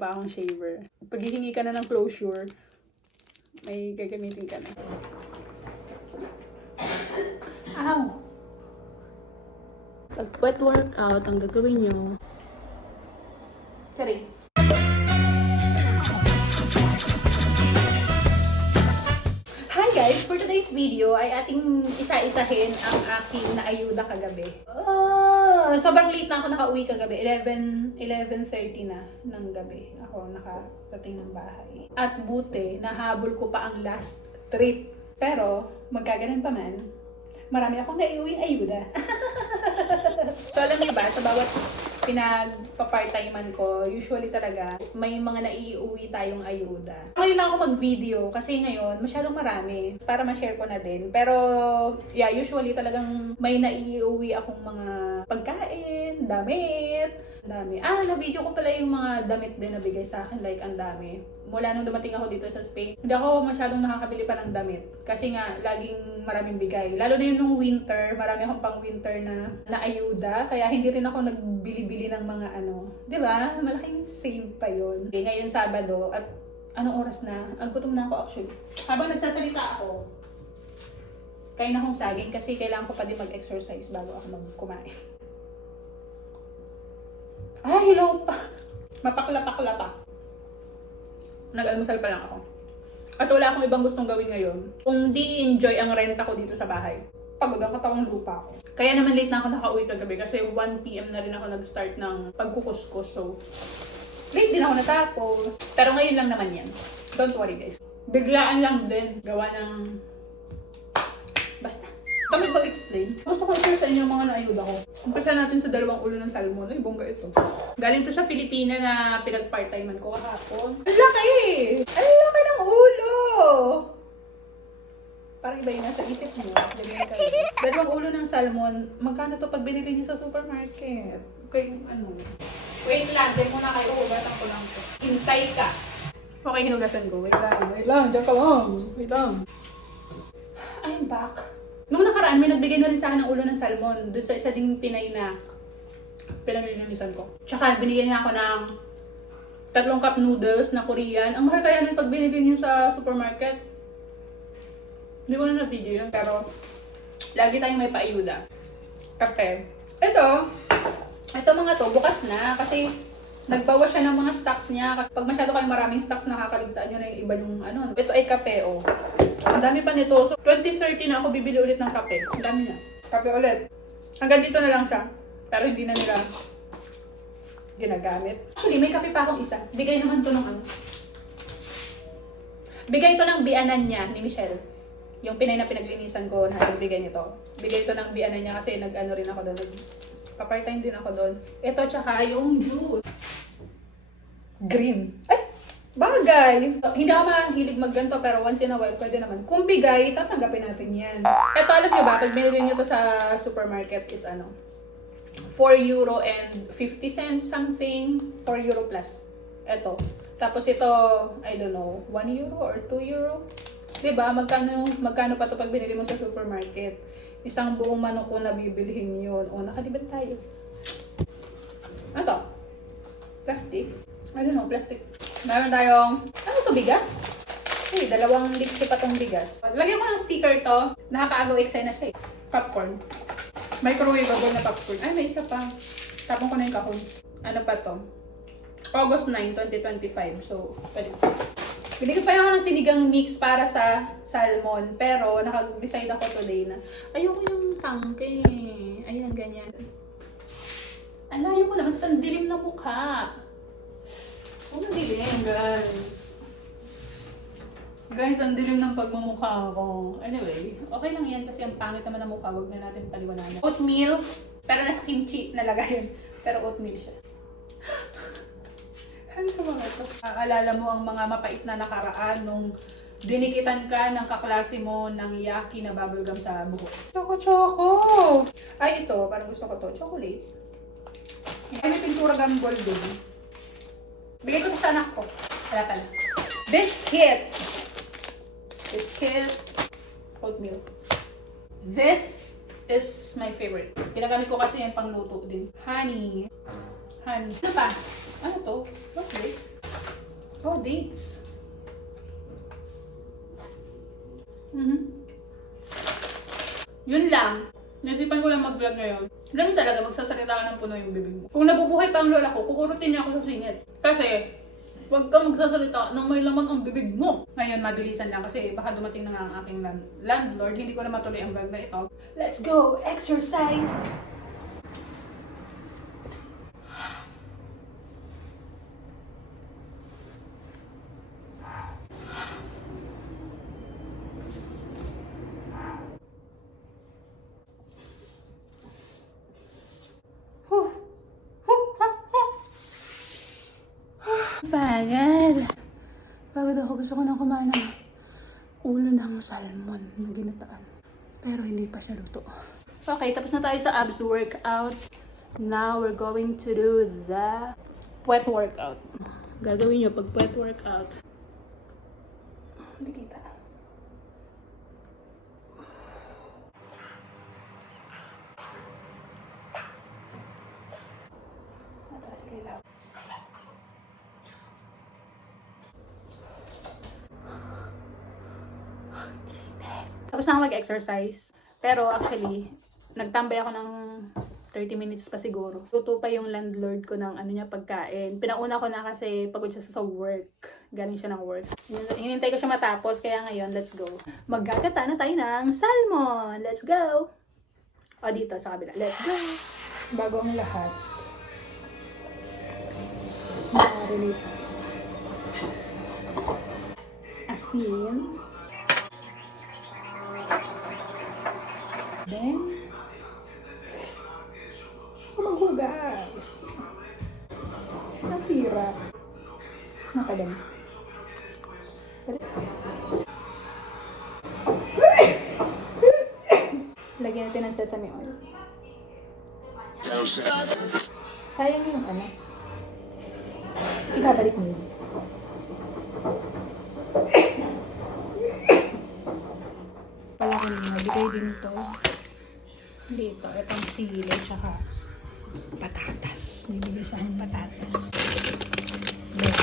pa akong shaver. Pag hihingi ka na ng closure, may gagamitin ka na. Ow! Pag wet workout, ang gagawin nyo. Sorry. Hi guys! For today's video ay ating isa-isahin ang aking naayuda kagabi. Sobrang late na ako nakauwi kagabi. 11:30 na ng gabi ako nakarating ng bahay. At buti, nahabol ko pa ang last trip. Pero, magkaganan pa man, marami akong naiuwing ayuda. So alam niyo ba, sa bawat pinagpa-part-timean ko, usually talaga, may mga naiuwi tayong ayuda. Ngayon lang ako mag-video kasi ngayon, masyadong marami para ma-share ko na din. Pero, yeah, usually talagang may naiuwi akong mga pagkain, damit, dami. Na-video ko pala yung mga damit din na bigay sa akin, like ang dami. Mula nung dumating ako dito sa Spain, hindi ako masyadong nakakabili pa ng damit. Kasi nga, laging maraming bigay. Lalo na yung nung winter, marami akong pang winter na ayuda. Kaya hindi rin ako nagbili-bili ng mga di ba? Malaking save pa yun. Okay, ngayon Sabado, at anong oras na? Ang gutom na ako actually. Habang nagsasalita ako, kain akong saging kasi kailangan ko pa din mag-exercise bago ako magkumain. Ay, hello pa! Mapakla-pakla pa. Nag-almusal pa lang ako. At wala akong ibang gustong gawin ngayon. Kung di enjoy ang renta ko dito sa bahay. Pagod ang katawang lupa ako. Kaya naman late na ako nakauwi kagabi kasi 1 PM na rin ako nag-start ng pagkukuskus. So, late din ako natapos. Pero ngayon lang naman yan. Don't worry guys. Biglaan lang din. Gawa ng... Basta. Kami mag-explain. Gusto ko i-share sa inyo mga naayuda ko. Umpisa natin sa 2 ulo ng salmon. Ay, bongga ito. Galing to sa Filipina na pinag-part-timean ko kahapon. Ang laki! Ang laki ng ulo! Parang iba yung nasa isip mo. 2 ulo ng salmon. Magkano to pag binili niyo sa supermarket? Okay, Wait lang. Diyan muna kayo. Hugasan ko lang to. Hintay ka. Okay, hinugasan ko. Wait lang. Diyan ka lang. Wait lang. I'm back. Nung nakaraan, may nagbigay na rin sa akin ng ulo ng salmon. Doon sa isa ding Pinay na pinamilinisan ko. Tsaka binigyan niya ako ng 3 cup noodles na Korean. Ang mahal kaya nun pag binili niyo sa supermarket. Hindi ko na na-video yun. Pero, lagi tayong may paayuda. Kape. Ito mga to, bukas na. Kasi, nagbawas siya ng mga stocks niya. Kasi pag masyado kayong maraming stocks, nakakaligtaan nyo na yung iba yung Ito ay kape, oh. Ang dami pa nito. So, 2030 na ako bibili ulit ng kape. Ang dami na. Kape ulit. Hanggang dito na lang siya. Pero hindi na nila ginagamit. Actually, may kape pa akong isa. Bigay naman to ng Bigay to ng bianan niya ni Michelle. Yung Pinay na pinaglinisan ko na nagbigay nito. Bigay to ng bianan niya kasi nag-ano rin ako doon. Nag-part-time din ako doon. Ito tsaka yung juice. Green. Ay! Bagay! Hindi ako mahilig magganto pero once in a while pwede naman. Kung bigay, tatanggapin natin yan. Ito alam nyo ba, pag binili nyo to sa supermarket is €4.50 something, €4 plus. Ito. Tapos ito, I don't know, €1 or €2. Diba? Magkano pa to pag binili mo sa supermarket? Isang buong manok ko na bibilhin yun. O, nakaliban tayo. Ano to? Plastic? I don't know, plastic. Meron tayong, to, bigas? Hey, 2 lipsi pa tong bigas. Lagyan ko ng sticker to. Nakakaagaw eksena na siya eh. Popcorn. Microwavable na popcorn. Ay, may isa pa. Tapon ko na yung kahon. Ano pa to? August 9, 2025. So, pwede. Binigyan pa ako ng sinigang mix para sa salmon. Pero, nakag-decide ako today na ayoko yung tangke. Ayan, ganyan. Ang layo ko naman. Tapos ang dilim na mukha. Ang dilim, guys. Guys, ang dilim ng pagmumukha ko. Anyway, okay lang yan kasi ang pangit naman ng mukha. Huwag na natin paliwananan. Oatmeal, pero nasa kimchi nalagay yun. Pero oatmeal siya. Ano ka mga ito? Aalala mo ang mga mapait na nakaraan nung dinikitan ka ng kaklase mo ng yaki na bubblegum sa buhok. Choco! Ay, ito. Parang gusto ko to. Chocolate. Ay, may pintura gambol din. Bigay ko sa anak ko. Wala pala. Biscuit! Oatmeal. This is my favorite. Ginagamit ko kasi yan pang luto din. Honey. Ano pa? Ano to? What's this? Oh, dates. Yun lang. Nasipan ko lang mag-vlog ngayon. Lang talaga, magsasalita ka ng puno yung bibig mo. Kung nabubuhay pa ang lola ko, kukurutin niya ako sa singit. Kasi, huwag ka magsasalita nang may laman ang bibig mo. Ngayon, mabilisan lang kasi baka dumating na nga ang aking landlord. Hindi ko na matuloy ang vlog na ito. Let's go! Exercise! Pagod. Pagod ako. Gusto ko na kumain ng ulo ng salmon na ginataan. Pero hindi pa siya luto. Okay, tapos na tayo sa abs workout. Now we're going to do the puwet workout. Gagawin nyo pag puwet workout. Hindi kita. Mataas kayo lang. Tapos na ako mag-exercise. Pero actually, nagtambay ako ng 30 minutes pa siguro. Luto pa yung landlord ko ng ano niya pagkain. Pinauna ko na kasi pagod siya sa work. Galing siya ng work. Hinintay ko siya matapos, kaya ngayon, let's go. Maggagata na tayo ng salmon! Let's go! O dito, sa kabila. Let's go! Bago ang lahat. Marinate. Asin. Then, maghugas. Natira. Nakalang. Lagyan natin ng sesame oil. Sayang yung ano. Ibabalik mo yun. Pala ko nabigay din to. Dito, itong sili, tsaka patatas. Nibigay sa akin patatas. Then,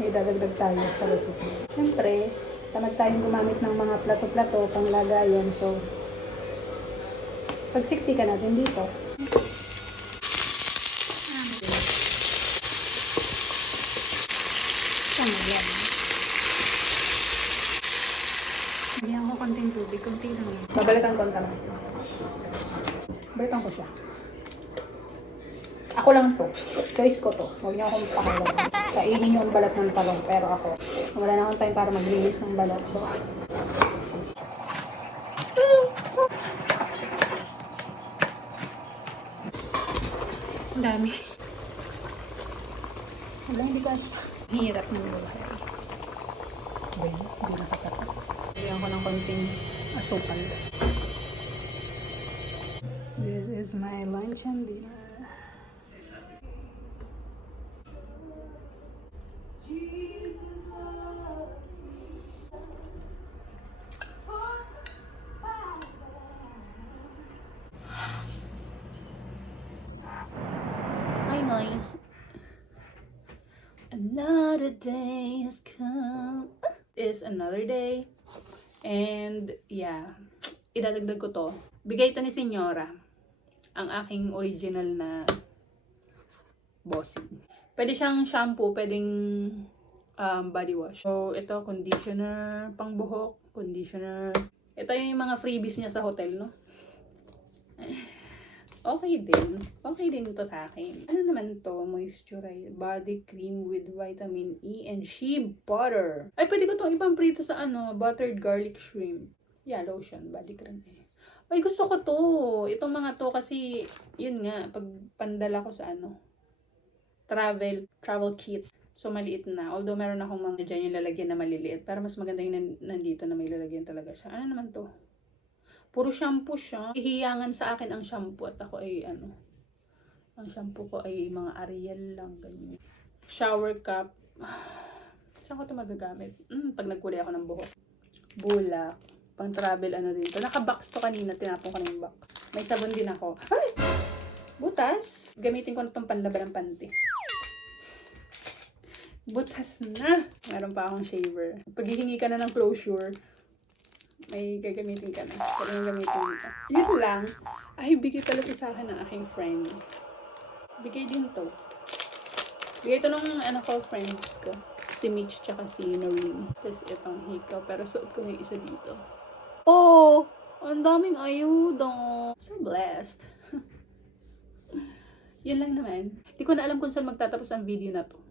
may dadagdag tayo sa recipe. Siyempre, tamad tayong gumamit ng mga plato-plato pang lagayan. So, pagsiksikan natin dito. Tama yan. Bigyan ko konting tubig. Konti lang yan. Babalikan ko ang tanong. Balikan ko siya. Ako lang to. Choice ko to. Huwag niyo akong pakalan. Kainin niyo ang balat ng talong. Pero ako, wala na akong time para maglinis ng balat. So, ang dami. Wala, hindi kasi. Hirap ng buhay. Well, hindi nakatapat. Bigyan ko ng konting asukal. This is my lunch and dinner. Hi guys. Another day has come. Is another day. And yeah, idadagdag ko to. Bigay ito ni Senyora. Ang aking original na bossing. Pwede siyang shampoo, pwedeng body wash. So, ito, conditioner, pang buhok, conditioner. Ito yung mga freebies niya sa hotel, no? Okay din. Okay din to sa akin. Ano naman to? Moisturize body cream with vitamin E and shea butter. Ay, pwede ko itong ipang prito sa ano, buttered garlic shrimp. Yeah, lotion, body cream. Ay, gusto ko to. Itong mga to kasi, yun nga, pag pandala ko sa ano, travel kit. So, maliit na. Although, meron akong mga dyan yung lalagyan na maliliit. Pero mas maganda yung nandito na may lalagyan talaga siya. Ano naman to? Puro shampoo siya. Hihiyangan sa akin ang shampoo at ako ay ano, Ang shampoo ko ay mga Ariel lang, ganyan. Shower cap. Saan ko ito magagamit? Pag nagkulay ako ng buhok. Bulak. Pang travel ano rin to. Naka-box to kanina, tinapon ko na yung box. May sabon din ako. Ay! Butas! Gamitin ko na itong panlaban ng panty. Butas na! Meron pa akong shaver. Pag hihingi ka na ng closure, may gagamitin ka na. Pwede mo gamitin ito. Yun lang. Ay, bigay pala ito sa akin ng aking friend. Bigay din to. Bigay ito nung friends ko. Si Mitch tsaka si Noreen. Tapos itong hikaw. Pero suot ko na yung isa dito. Oh! Ang daming ayuda. So blessed. Yun lang naman. Hindi ko na alam kung saan magtatapos ang video na to.